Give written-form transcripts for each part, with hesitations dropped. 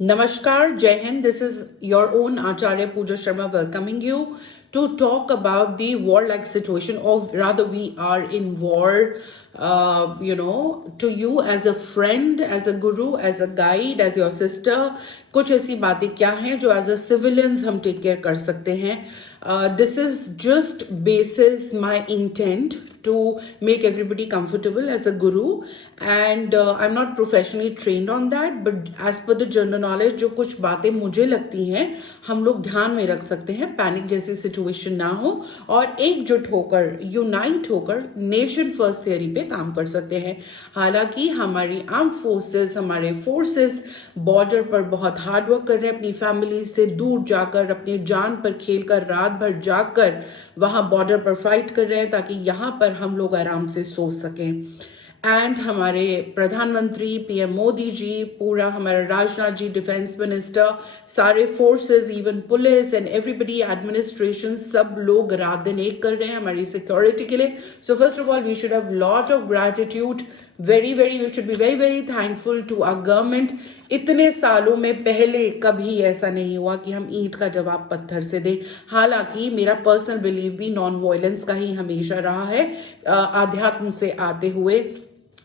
Namaskar, Jai Hind. This is your own Acharya Pooja Sharma welcoming you to talk about the war-like situation, or rather, we are in war. To you as a friend, as a guru, as a guide, as your sister, कुछ ऐसी बातें क्या हैं जो as a civilians हम take care कर सकते हैं. This is just basis my intent to make everybody comfortable as a guru, and I'm not professionally trained on that, but as per the general knowledge जो कुछ बातें मुझे लगती हैं हम लोग ध्यान में रख सकते हैं, पैनिक जैसी सिचुएशन ना हो और एकजुट होकर, यूनाइट होकर नेशन फर्स्ट थियरी पे काम कर सकते हैं. हालांकि हमारी आर्म फोर्सेस, हमारे फोर्सेस बॉर्डर पर बहुत हार्ड वर्क कर रहे हैं, अपनी फैमिली से दूर जाकर, अपनी जान पर खेलकर, रात भर जाकर वहां बॉर्डर पर फाइट कर रहे हैं ताकि यहाँ पर हम लोग आराम से सो सकें. एंड हमारे प्रधानमंत्री पीएम मोदी जी, पूरा हमारा राजनाथ जी, डिफेंस मिनिस्टर, सारे forces, even police and everybody, administration, सब लोग रात दिन एक कर रहे हैं हमारी सिक्योरिटी के लिए. So first of all we should have lot of gratitude, we should be very thankful to our government. इतने सालों में पहले कभी ऐसा नहीं हुआ कि हम ईंट का जवाब पत्थर से दें. हालांकि मेरा पर्सनल बिलीव भी नॉन वायलेंस का ही हमेशा रहा है, आध्यात्म से आते हुए.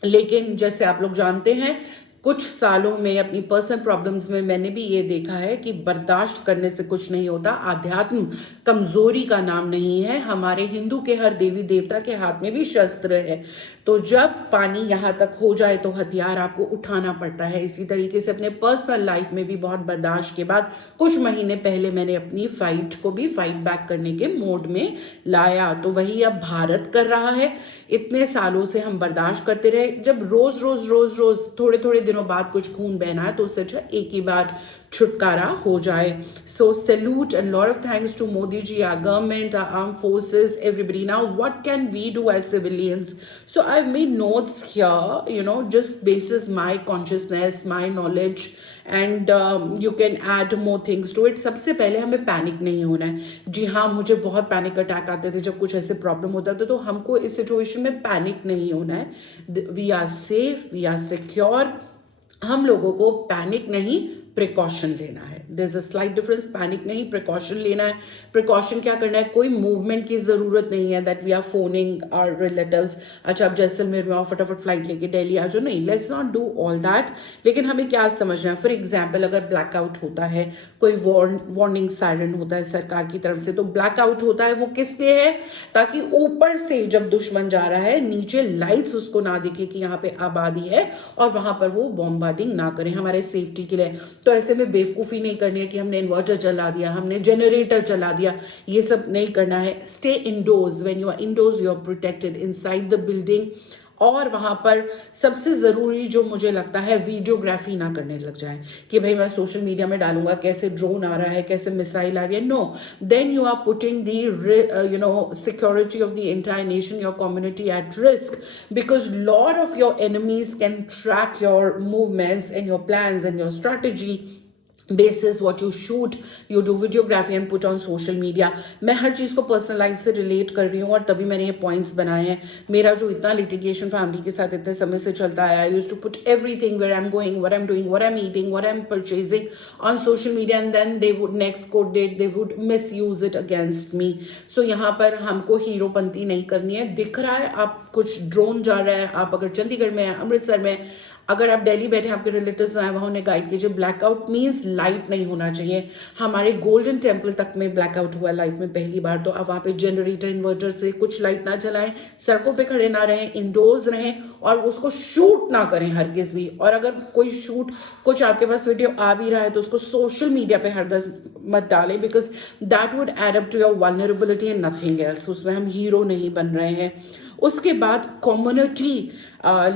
लेकिन जैसे आप लोग जानते हैं, कुछ सालों में अपनी पर्सनल प्रॉब्लम्स में मैंने भी ये देखा है कि बर्दाश्त करने से कुछ नहीं होता. आध्यात्म कमजोरी का नाम नहीं है. हमारे हिंदू के हर देवी देवता के हाथ में भी शस्त्र है. तो जब पानी यहाँ तक हो जाए तो हथियार आपको उठाना पड़ता है. इसी तरीके से अपने पर्सनल लाइफ में भी बहुत बर्दाश्त के बाद कुछ महीने पहले मैंने अपनी फाइट को भी फाइट बैक करने के मोड में लाया. तो वही अब भारत कर रहा है. इतने सालों से हम बर्दाश्त करते रहे. जब रोज रोज रोज रोज थोड़े थोड़े दिनों बाद कुछ खून बहना है तो उससे अच्छा एक ही बार छुटकारा हो जाए. So salute and lot of thanks to Modi ji, our government, our arm forces, everybody. Now what can we do as civilians? So I have made notes here, just basis my consciousness, my knowledge, and you can add more things to it. सबसे पहले हमें panic नहीं होना है. जी हाँ, मुझे बहुत panic attack आते थे जब कुछ ऐसे प्रॉब्लम होता था. तो हमको इस सिचुएशन में पैनिक नहीं होना है. We are safe, we are secure. हम लोगों को पैनिक नहीं, प्रिकॉशन लेना है. There is a slight difference. Panic नहीं, प्रिकॉशन लेना है. प्रिकॉशन क्या करना है? कोई मूवमेंट की जरूरत नहीं है that we are phoning our relatives. अच्छा, अब जैसलमेर में आओ, फटाफट फ्लाइट लेके दिल्ली आ जाओ. नहीं, let's not do all that. लेकिन हमें क्या समझना है? फॉर एग्जाम्पल, अगर ब्लैकआउट होता है, कोई वार्निंग सायरन होता है सरकार की तरफ से, तो ब्लैकआउट होता है वो किस लिए है? ताकि ऊपर से जब दुश्मन जा रहा है, नीचे लाइट्स उसको ना दिखे कि यहाँ पे आबादी है और वहां पर वो बॉम्बार्डिंग ना करें, हमारे सेफ्टी के लिए. तो ऐसे में बेवकूफ़ी नहीं करनी है कि हमने इन्वर्टर चला दिया, हमने जनरेटर चला दिया. ये सब नहीं करना है. Stay indoors. When you are indoors you are protected inside the building. और वहां पर सबसे ज़रूरी जो मुझे लगता है, वीडियोग्राफी ना करने लग जाए कि भाई मैं सोशल मीडिया में डालूंगा कैसे ड्रोन आ रहा है, कैसे मिसाइल आ रही है. No, then you are putting the security of the entire nation, your community at risk, because lot of your enemies can track your movements and your plans and your strategy basis what you shoot. You do videography and put on social media. मैं हर चीज़ को personal life से relate कर रही हूँ और तभी मैंने ये पॉइंट्स बनाए हैं. मेरा जो इतना लिटिगेशन फैमिली के साथ इतने समय से चलता है, I used to put everything, where I am going, what I am doing, what I am eating, what I am purchasing on social media, and then they would next code date they would misuse it against me. So यहाँ पर हमको हीरोपंती नहीं करनी है. दिख रहा है आप कुछ ड्रोन जा रहा है, आप अगर चंडीगढ़ में है, अमृतसर में, अगर आप दिल्ली बैठे, आपके रिलेटिव्स आए, वहाँ उन्हें गाइड कीजिए. ब्लैकआउट मीन्स लाइट नहीं होना चाहिए. हमारे गोल्डन टेम्पल तक में ब्लैकआउट हुआ लाइफ में पहली बार. तो अब वहाँ पे जनरेटर, इन्वर्टर से कुछ लाइट ना जलाएं, सड़कों पे खड़े ना रहें, इंडोर्स रहें और उसको शूट ना करें हरगिज भी. और अगर कोई शूट, कुछ आपके पास वीडियो आ भी रहा है तो उसको सोशल मीडिया पे हरगिज मत डालें, because that would add up to your vulnerability and nothing else. उसमें हम हीरो नहीं बन रहे हैं. उसके बाद कम्युनिटी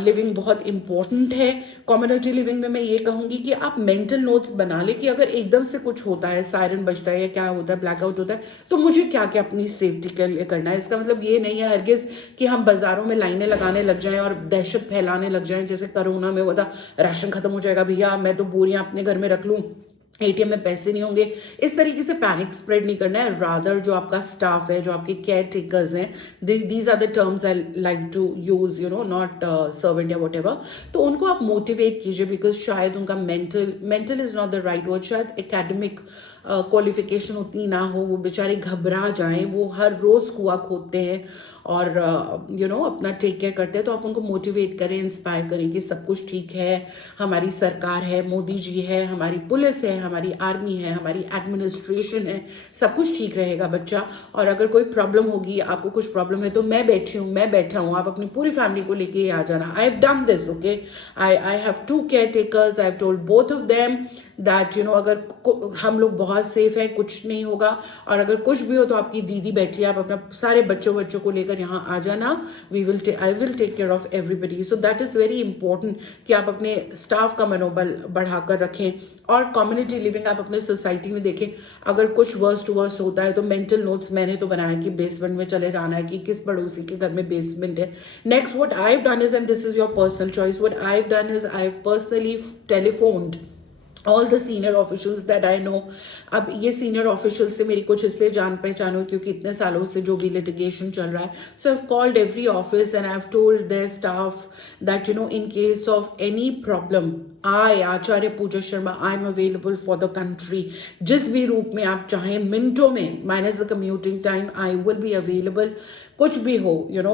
लिविंग बहुत इंपॉर्टेंट है. कम्युनिटी लिविंग में मैं ये कहूँगी कि आप मेंटल नोट्स बना लें कि अगर एकदम से कुछ होता है, सायरन बजता है या क्या होता है, ब्लैकआउट होता है, तो मुझे क्या क्या अपनी सेफ्टी के लिए करना है. इसका मतलब ये नहीं है हरगिज कि हम बाजारों में लाइनें लगाने लग जाएं और दहशत फैलाने लग जाएं. जैसे कोरोना में हुआ था, राशन खत्म हो जाएगा भैया, मैं तो बोरियां अपने घर में रख लूँ, एटीएम में पैसे नहीं होंगे, इस तरीके से पैनिक स्प्रेड नहीं करना है। रादर जो आपका स्टाफ है, जो आपके केयर टेकर्स हैं, these are the terms I like to use, you know, not servant या वट, तो उनको आप मोटिवेट कीजिए, बिकॉज शायद उनका mental is not the right word, शायद एकेडमिक क्वालिफिकेशन उतनी ना हो, वो बेचारे घबरा जाएं, वो हर रोज कुआ खोदते हैं और यू नो अपना टेक केयर करते हैं। तो आप उनको मोटिवेट करें, इंस्पायर करें कि सब कुछ ठीक है, हमारी सरकार है, मोदी जी है, हमारी पुलिस है, हमारी आर्मी है, हमारी एडमिनिस्ट्रेशन है, सब कुछ ठीक रहेगा बच्चा। और अगर कोई प्रॉब्लम होगी, आपको कुछ प्रॉब्लम है, तो मैं बैठी हूँ, मैं बैठा हूँ, आप अपनी पूरी फैमिली को लेके आ जाना। आई have done this, okay, I have 2 care takers, I have told both of them that you no अगर हम लोग बहुत सेफ है, कुछ नहीं होगा, और अगर कुछ भी हो तो आपकी दीदी बैठी है, आप अपना सारे बच्चों को लेकर यहाँ आ जाना, I will take care of everybody. So that is very important कि आप अपने स्टाफ का मनोबल बढ़ाकर रखें। और कम्युनिटी लिविंग आप अपने सोसाइटी में देखें, अगर कुछ वर्स्ट टू वर्स्ट होता है तो मेंटल नोट्स मैंने तो बनाया कि बेसमेंट में चले जाना है, कि किस पड़ोसी के घर में बेसमेंट है। Next what I have done is, and this is your personal choice, what I have done is I have personally telephoned all the senior officials that I know. अब ये सीनियर ऑफिशियल से मेरी कुछ इसलिए जान पहचान हुई क्योंकि इतने सालों से जो भी लिटिगेशन चल रहा है, so I have called every office and I have told their staff that you know in case of any problem, I Acharya Pooja Sharma, I am available for the country. जिस भी रूप में आप चाहें, मिनटों में, minus the commuting time, I will be available. कुछ भी हो, यू नो,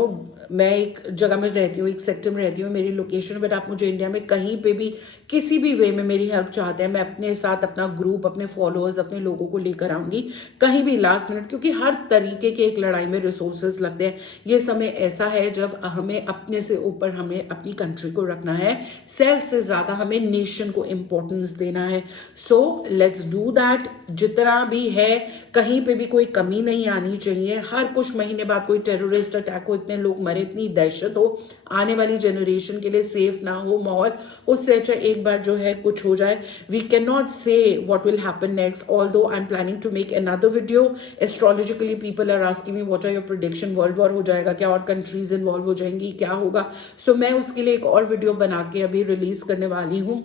मैं एक जगह में रहती हूँ, एक सेक्टर में रहती हूँ, मेरी लोकेशन, बट आप मुझे इंडिया में कहीं पे भी किसी भी वे में मेरी हेल्प चाहते हैं, मैं अपने साथ अपना ग्रुप, अपने फॉलोअर्स, अपने लोगों को लेकर आऊंगी कहीं भी लास्ट मिनट, क्योंकि हर तरीके के एक लड़ाई में रिसोर्सेज लगते हैं। ये समय ऐसा है जब हमें अपने से ऊपर हमें अपनी कंट्री को रखना है, सेल्फ से ज़्यादा हमें नेशन को इम्पोर्टेंस देना है। So let's do that. जितना भी है, कहीं पे भी कोई कमी नहीं आनी चाहिए। हर कुछ महीने बाद कोई टेररिस्ट अटैक हो, इतने लोग मरे, इतनी दहशत हो, आने वाली जनरेशन के लिए सेफ ना हो माहौल, उससे अच्छा एक बार जो है कुछ हो जाए। We can not say what will happen next, although I am planning to make another video astrologically. People are asking me what are your prediction, world war हो जाएगा क्या, और कंट्रीज इन्वॉल्व हो जाएंगी, क्या होगा। सो मैं उसके लिए एक और वीडियो बना के अभी रिलीज करने वाली हूँ,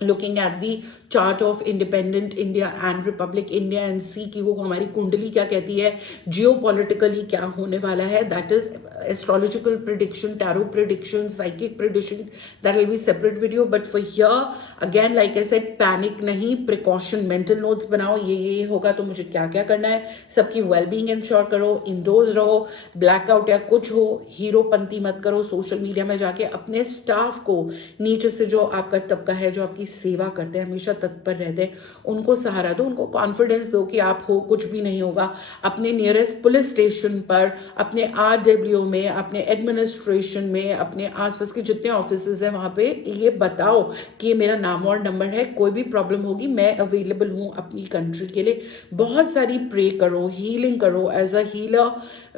looking at the chart of independent India and republic India, and see की वो हमारी कुंडली क्या कहती है, जियो पॉलिटिकली क्या होने वाला है। That is astrological prediction, tarot prediction, psychic prediction, that will be separate video. But for here again like I said, panic नहीं, प्रिकॉशन, मेंटल नोट्स बनाओ, ये होगा तो मुझे क्या क्या करना है, सबकी वेलबींग इंश्योर करो, इंडोर्स रहो, ब्लैकआउट या कुछ हो, हीरोपंती मत करो, सोशल मीडिया में जाके अपने स्टाफ को, नीचे से जो आपका तबका है, जो आपकी सेवा करते हैं, हमेशा तत्पर रहते हैं, उनको सहारा दो, उनको कॉन्फिडेंस दो कि आप हो, कुछ भी नहीं होगा। अपने नियरेस्ट पुलिस स्टेशन पर, अपने आरडब्ल्यू में, अपने एडमिनिस्ट्रेशन में, अपने आसपास के जितने ऑफिसेज हैं वहाँ पे ये बताओ कि ये मेरा नाम और नंबर है, कोई भी प्रॉब्लम होगी मैं अवेलेबल हूँ अपनी कंट्री के लिए। बहुत सारी प्रे करो, हीलिंग करो as a healer,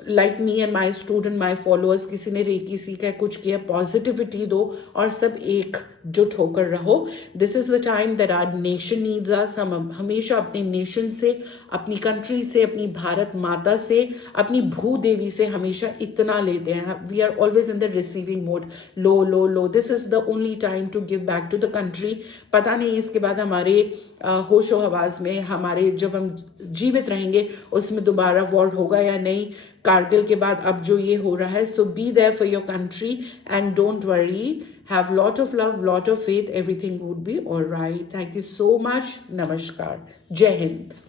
like me and my student, my followers, किसी ने रेकी सीखा है, कुछ किया, पॉजिटिविटी दो और सब एकजुट होकर रहो। This is the time that our nation needs us. हम हमेशा अपने नेशन से, अपनी कंट्री से, अपनी भारत माता से, अपनी भूदेवी से हमेशा इतना लेते हैं। We are always in the receiving mode, लो लो लो। This is the only time to give back to the country. पता नहीं इसके बाद हमारे होशो हवास में, हमारे जब हम जीवित रहेंगे उसमें दोबारा वॉर होगा या नहीं, कारगिल के बाद अब जो ये हो रहा है। So be there for your country and don't worry, have lot of love, lot of faith, everything would be all right. Thank you so much. नमस्कार, जय हिंद।